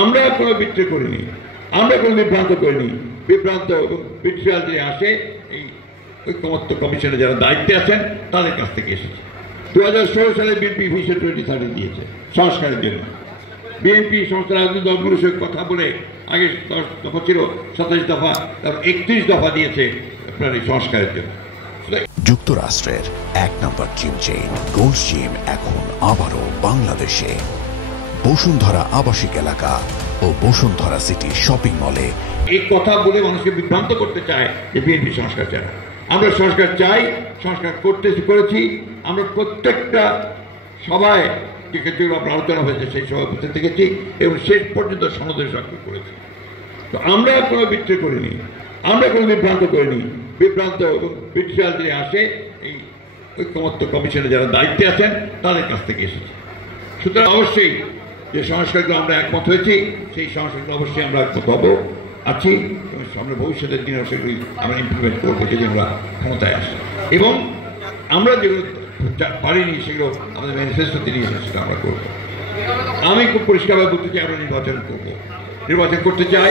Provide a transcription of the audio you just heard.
আমরা কোনো বিদ্রোহ করিনি, আমরা কোনো বিভ্রান্ত করিনি। বিভ্রান্ত এবং বিট্রিয়াল যে আসে এই ঐকমত্য কমিশনে যারা দায়িত্বে আছেন তাদের কাছ থেকে এসেছে। 2016 সালে বিএনপি ভিশন 2030 দিয়েছে সংস্কারের জন্য। বিএনপি সমস্ত রাজনৈতিক দলগুলোর সঙ্গে কথা বলে আগে 10 দফা ছিল, 27 দফা, তারপর 31 দফা দিয়েছে আপনার এই সংস্কারের জন্য। যুক্তরাষ্ট্রের 1 নম্বর জিম চেইন গোল্ড জিম এখন আবারও বাংলাদেশে। বসুন্ধরা আবাসিক এলাকা ও বসুন্ধরা সিটি শপিং মলে। এই কথা বলে মানুষকে বিভ্রান্ত করতে চায় যে বিএনপি সংস্কার চায়। আমরা সংস্কার চাই, সংস্কার করেছি। আমরা প্রত্যেকটা সভায় যেগুলো আমরা আলোচনা হয়েছে সেই সভায় উপস্থিত থেকেছি এবং শেষ পর্যন্ত সনদে স্বাক্ষর করেছি। তো আমরা কোনো বিদ্রোহ করিনি, আমরা কোনো বিভ্রান্ত করিনি। বিভ্রান্ত এবং বিট্রিয়াল যে আসে এই ঐকমত্য কমিশনে যারা দায়িত্বে আছেন তাদের কাছ থেকে এসেছে। সুতরাং অবশ্যই যে সংস্কারগুলো আমরা একমত হয়েছি সেই সংস্কারগুলো অবশ্যই আমরা একমত হব আছি এবং আমরা ভবিষ্যতের দিনে সেগুলি আমরা ইমপ্লিমেন্ট করবো যদি আমরা ক্ষমতায় আসি। এবং আমরা যেগুলো পারিনি সেগুলো আমাদের ম্যানিফেস্টোতে নিয়ে এসে সেটা আমরা করবো। আমি খুব পরিষ্কারভাবে বলতে চাই আমরা নির্বাচন করবো, নির্বাচন করতে চাই।